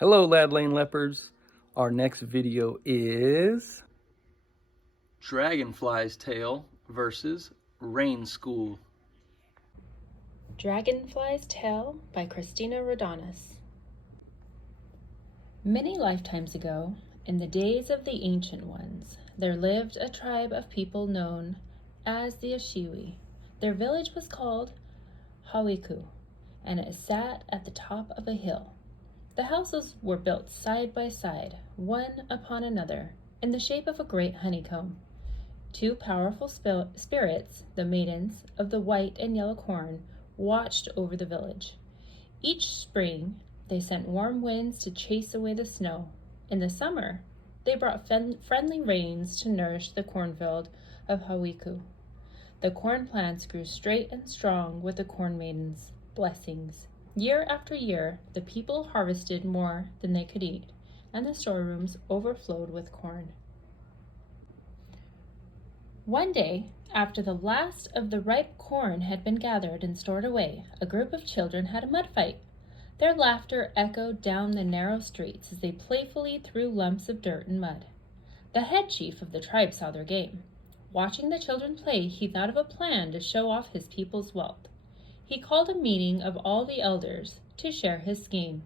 Hello, Lad Lane Leopards. Our next video is Dragonfly's Tale versus Rain School. Dragonfly's Tale by Christina Rodanas. Many lifetimes ago, in the days of the Ancient Ones, there lived a tribe of people known as the Ashiwi. Their village was called Hawiku, and it sat at the top of a hill. The houses were built side by side, one upon another, in the shape of a great honeycomb. Two powerful spirits, the maidens of the white and yellow corn, watched over the village. Each spring, they sent warm winds to chase away the snow. In the summer, they brought friendly rains to nourish the cornfield of Hawiku. The corn plants grew straight and strong with the corn maidens' blessings. Year after year, the people harvested more than they could eat, and the storerooms overflowed with corn. One day, after the last of the ripe corn had been gathered and stored away, a group of children had a mud fight. Their laughter echoed down the narrow streets as they playfully threw lumps of dirt and mud. The head chief of the tribe saw their game. Watching the children play, he thought of a plan to show off his people's wealth. He called a meeting of all the elders to share his scheme.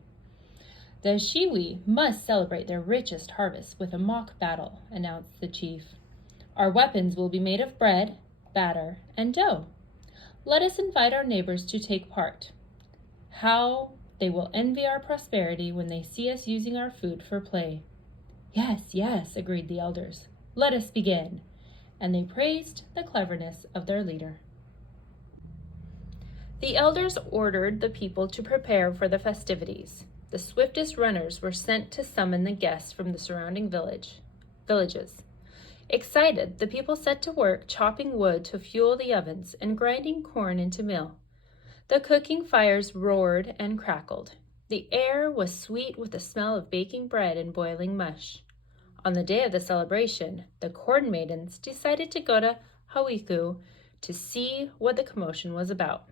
The Ashiwi must celebrate their richest harvest with a mock battle, announced the chief. Our weapons will be made of bread, batter, and dough. Let us invite our neighbors to take part. How they will envy our prosperity when they see us using our food for play. Yes, yes, agreed the elders. Let us begin. And they praised the cleverness of their leader. The elders ordered the people to prepare for the festivities. The swiftest runners were sent to summon the guests from the surrounding villages. Excited, the people set to work chopping wood to fuel the ovens and grinding corn into meal. The cooking fires roared and crackled. The air was sweet with the smell of baking bread and boiling mush. On the day of the celebration, the corn maidens decided to go to Hawiku to see what the commotion was about.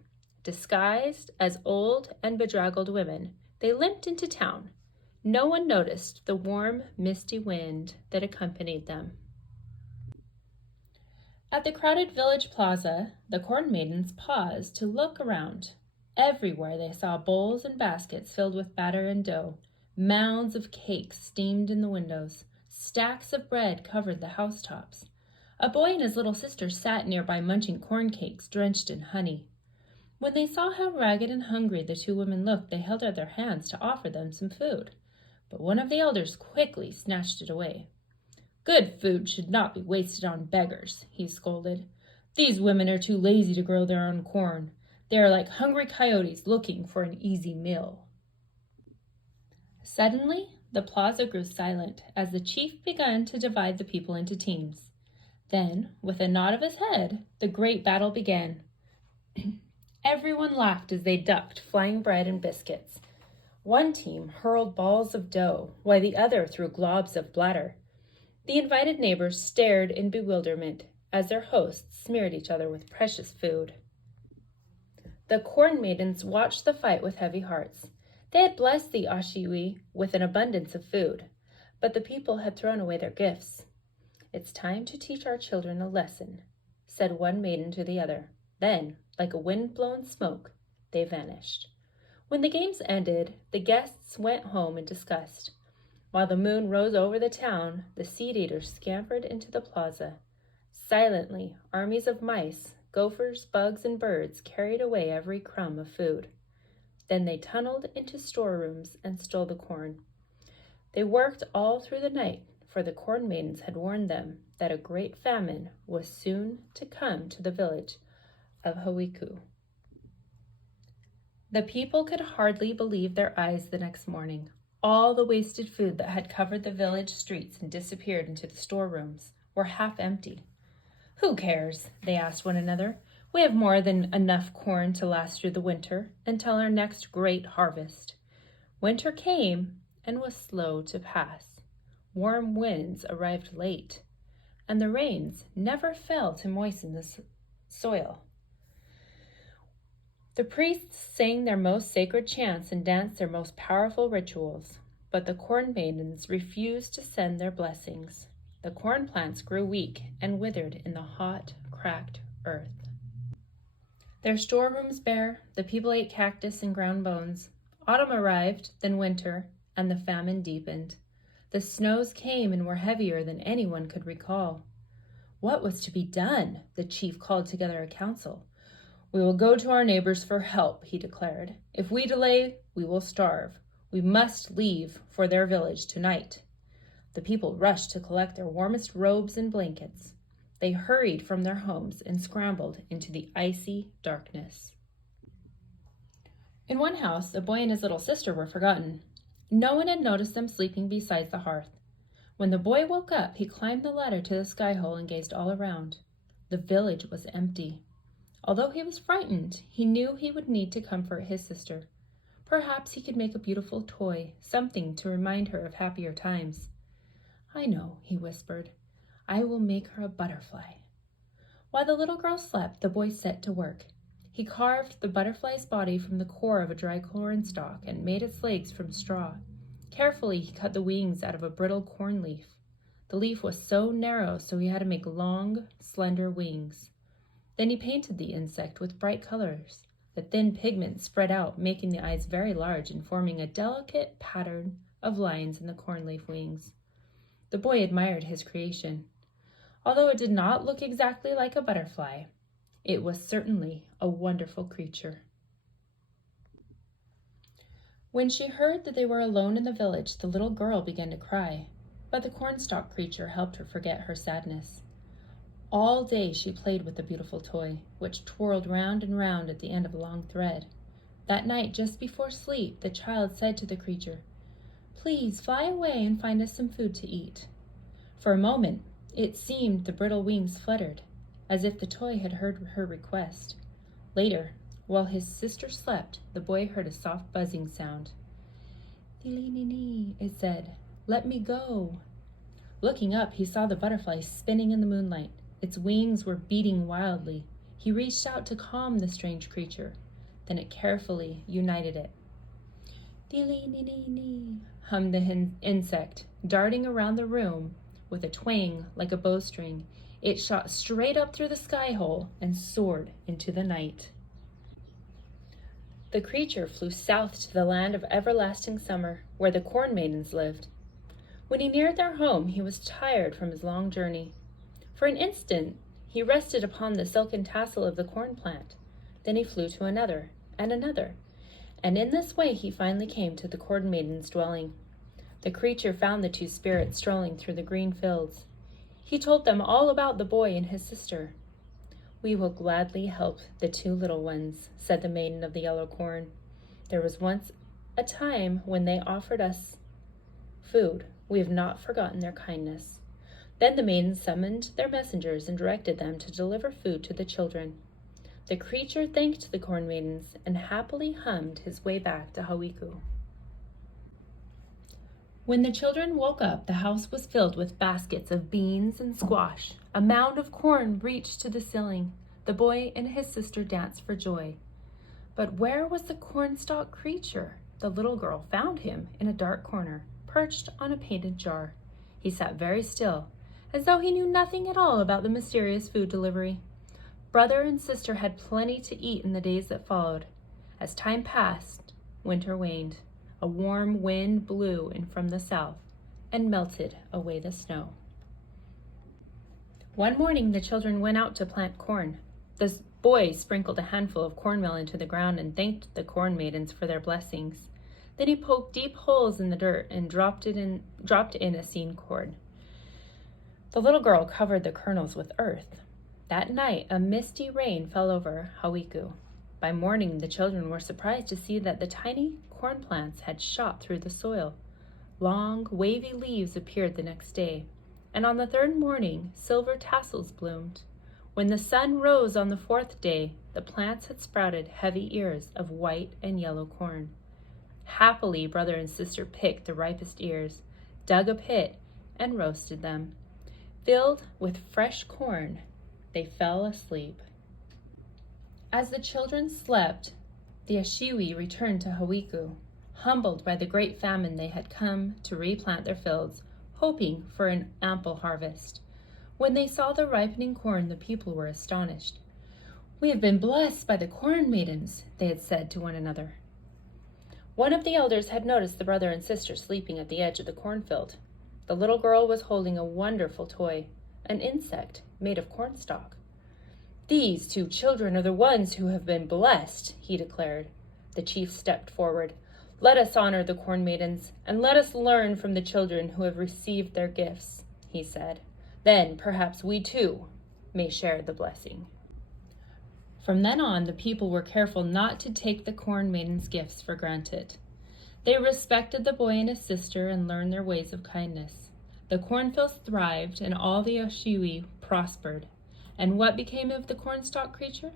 Disguised as old and bedraggled women, they limped into town. No one noticed the warm, misty wind that accompanied them. At the crowded village plaza, the corn maidens paused to look around. Everywhere they saw bowls and baskets filled with batter and dough. Mounds of cakes steamed in the windows. Stacks of bread covered the housetops. A boy and his little sister sat nearby munching corn cakes drenched in honey. When they saw how ragged and hungry the two women looked, they held out their hands to offer them some food. But one of the elders quickly snatched it away. Good food should not be wasted on beggars, he scolded. These women are too lazy to grow their own corn. They are like hungry coyotes looking for an easy meal. Suddenly, the plaza grew silent as the chief began to divide the people into teams. Then, with a nod of his head, the great battle began. Everyone laughed as they ducked flying bread and biscuits. One team hurled balls of dough, while the other threw globs of batter. The invited neighbors stared in bewilderment as their hosts smeared each other with precious food. The corn maidens watched the fight with heavy hearts. They had blessed the Ashiwi with an abundance of food, but the people had thrown away their gifts. It's time to teach our children a lesson, said one maiden to the other. Then, like a wind-blown smoke, they vanished. When the games ended, the guests went home in disgust. While the moon rose over the town, the seed-eaters scampered into the plaza. Silently, armies of mice, gophers, bugs, and birds carried away every crumb of food. Then they tunneled into storerooms and stole the corn. They worked all through the night, for the corn maidens had warned them that a great famine was soon to come to the village of Hawiku. The people could hardly believe their eyes the next morning. All the wasted food that had covered the village streets and disappeared into the storerooms were half empty. Who cares? They asked one another. We have more than enough corn to last through the winter until our next great harvest. Winter came and was slow to pass. Warm winds arrived late, and the rains never fell to moisten the soil. The priests sang their most sacred chants and danced their most powerful rituals. but the corn maidens refused to send their blessings. The corn plants grew weak and withered in the hot, cracked earth. Their storerooms bare, the people ate cactus and ground bones. Autumn arrived, then winter, and the famine deepened. The snows came and were heavier than anyone could recall. What was to be done? The chief called together a council. "We will go to our neighbors for help," he declared. "If we delay, we will starve. We must leave for their village tonight." The people rushed to collect their warmest robes and blankets. They hurried from their homes and scrambled into the icy darkness. In one house, a boy and his little sister were forgotten. No one had noticed them sleeping beside the hearth. When the boy woke up, he climbed the ladder to the sky hole and gazed all around. The village was empty. Although he was frightened, he knew he would need to comfort his sister. Perhaps he could make a beautiful toy, something to remind her of happier times. "I know," he whispered. "I will make her a butterfly." While the little girl slept, the boy set to work. He carved the butterfly's body from the core of a dry corn stalk and made its legs from straw. Carefully, he cut the wings out of a brittle corn leaf. The leaf was so narrow, so he had to make long, slender wings. Then he painted the insect with bright colors. The thin pigment spread out, making the eyes very large and forming a delicate pattern of lines in the corn leaf wings. The boy admired his creation. Although it did not look exactly like a butterfly, it was certainly a wonderful creature. When she heard that they were alone in the village, the little girl began to cry, but the cornstalk creature helped her forget her sadness. All day she played with the beautiful toy, which twirled round and round at the end of a long thread. That night, just before sleep, the child said to the creature, "Please fly away and find us some food to eat." For a moment, it seemed the brittle wings fluttered, as if the toy had heard her request. Later, while his sister slept, the boy heard a soft buzzing sound. "Dee-lee-nee-nee," it said, "let me go." Looking up, he saw the butterfly spinning in the moonlight. Its wings were beating wildly. He reached out to calm the strange creature. Then it carefully united it. "Dee-lee-nee-nee-nee," hummed the insect, darting around the room with a twang like a bowstring. It shot straight up through the sky hole and soared into the night. The creature flew south to the land of everlasting summer, where the corn maidens lived. When he neared their home, he was tired from his long journey. For an instant, he rested upon the silken tassel of the corn plant. Then he flew to another, and another, and in this way he finally came to the corn maiden's dwelling. The creature found the two spirits strolling through the green fields. He told them all about the boy and his sister. "We will gladly help the two little ones," said the maiden of the yellow corn. "There was once a time when they offered us food. We have not forgotten their kindness." Then the maiden summoned their messengers and directed them to deliver food to the children. The creature thanked the corn maidens and happily hummed his way back to Hauiku. When the children woke up, the house was filled with baskets of beans and squash. A mound of corn reached to the ceiling. The boy and his sister danced for joy. But where was the cornstalk creature? The little girl found him in a dark corner, perched on a painted jar. He sat very still, as though he knew nothing at all about the mysterious food delivery. Brother and sister had plenty to eat in the days that followed. As time passed, winter waned. A warm wind blew in from the south and melted away the snow. One morning, the children went out to plant corn. The boy sprinkled a handful of cornmeal into the ground and thanked the corn maidens for their blessings. Then he poked deep holes in the dirt and dropped in a seed corn. The little girl covered the kernels with earth. That night, a misty rain fell over Hauiku. By morning, the children were surprised to see that the tiny corn plants had shot through the soil. Long, wavy leaves appeared the next day, and on the third morning, silver tassels bloomed. When the sun rose on the fourth day, the plants had sprouted heavy ears of white and yellow corn. Happily, brother and sister picked the ripest ears, dug a pit, and roasted them. Filled with fresh corn, they fell asleep. As the children slept, the Ashiwi returned to Hauiku. humbled by the great famine they had come to replant their fields, hoping for an ample harvest. When they saw the ripening corn, the people were astonished. "We have been blessed by the corn maidens," they had said to one another. One of the elders had noticed the brother and sister sleeping at the edge of the cornfield. The little girl was holding a wonderful toy, an insect made of cornstalk. "These two children are the ones who have been blessed," he declared. The chief stepped forward. "Let us honor the corn maidens, and let us learn from the children who have received their gifts," he said. "Then perhaps we too may share the blessing." From then on, the people were careful not to take the corn maidens' gifts for granted. They respected the boy and his sister and learned their ways of kindness. The cornfields thrived and all the Oshiwi prospered. And what became of the cornstalk creature?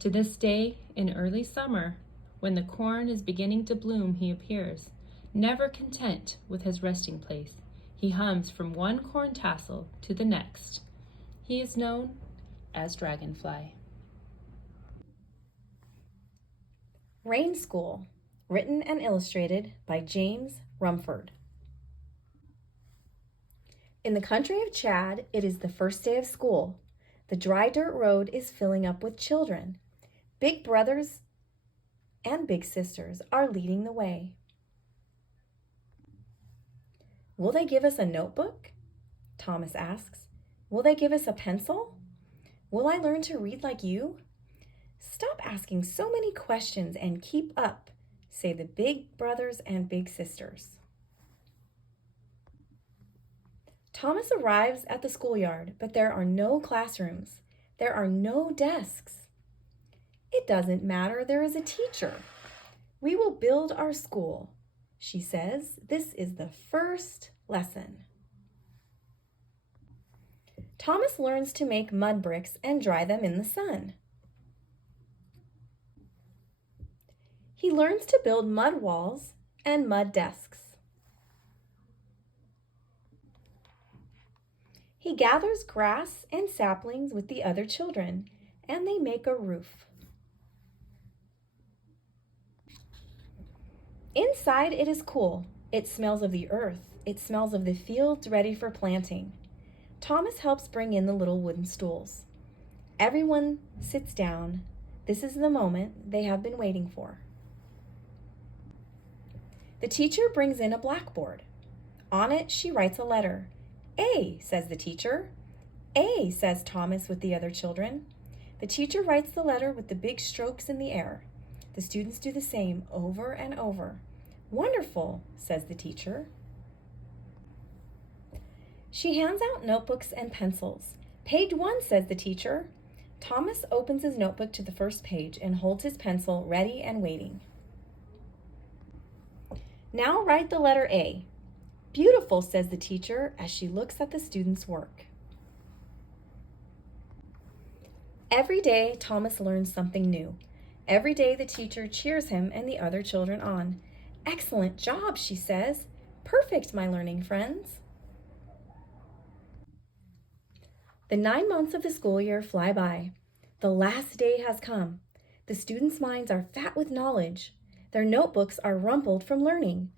To this day, in early summer, when the corn is beginning to bloom, he appears. Never content with his resting place, he hums from one corn tassel to the next. He is known as Dragonfly. Rain School, written and illustrated by James Rumford. In the country of Chad, it is the first day of school. The dry dirt road is filling up with children. Big brothers and big sisters are leading the way. "Will they give us a notebook?" Thomas asks. "Will they give us a pencil? Will I learn to read like you?" "Stop asking so many questions and keep up," say the big brothers and big sisters. Thomas arrives at the schoolyard, but there are no classrooms. There are no desks. "It doesn't matter, there is a teacher. We will build our school," she says. "This is the first lesson." Thomas learns to make mud bricks and dry them in the sun. He learns to build mud walls and mud desks. He gathers grass and saplings with the other children, and they make a roof. Inside it is cool. It smells of the earth. It smells of the fields ready for planting. Thomas helps bring in the little wooden stools. Everyone sits down. This is the moment they have been waiting for. The teacher brings in a blackboard. On it, she writes a letter. "A," says the teacher. "A," says Thomas with the other children. The teacher writes the letter with the big strokes in the air. The students do the same over and over. "Wonderful," says the teacher. She hands out notebooks and pencils. "Page 1, says the teacher. Thomas opens his notebook to the first page and holds his pencil ready and waiting. "Now write the letter A." "Beautiful," says the teacher as she looks at the students' work. Every day, Thomas learns something new. Every day, the teacher cheers him and the other children on. "Excellent job," she says. "Perfect, my learning friends." The 9 months of the school year fly by. The last day has come. The students' minds are fat with knowledge. Their notebooks are rumpled from learning.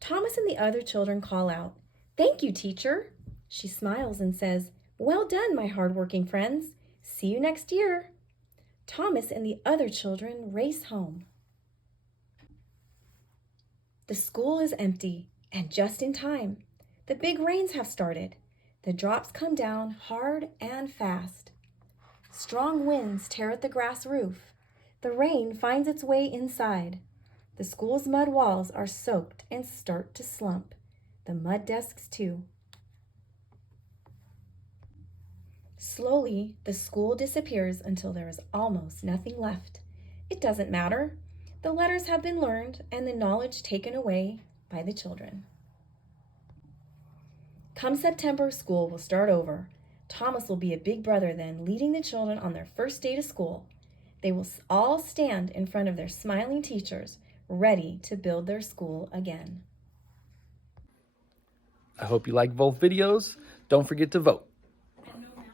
Thomas and the other children call out, "Thank you, teacher." She smiles and says, "Well done, my hardworking friends. See you next year." Thomas and the other children race home. The school is empty, and just in time. The big rains have started. The drops come down hard and fast. Strong winds tear at the grass roof. The rain finds its way inside. The school's mud walls are soaked and start to slump. The mud desks too. Slowly, the school disappears until there is almost nothing left. It doesn't matter. The letters have been learned and the knowledge taken away by the children. Come September, school will start over. Thomas will be a big brother then, leading the children on their first day to school. They will all stand in front of their smiling teachers, ready to build their school again. I hope you like both videos. Don't forget to vote.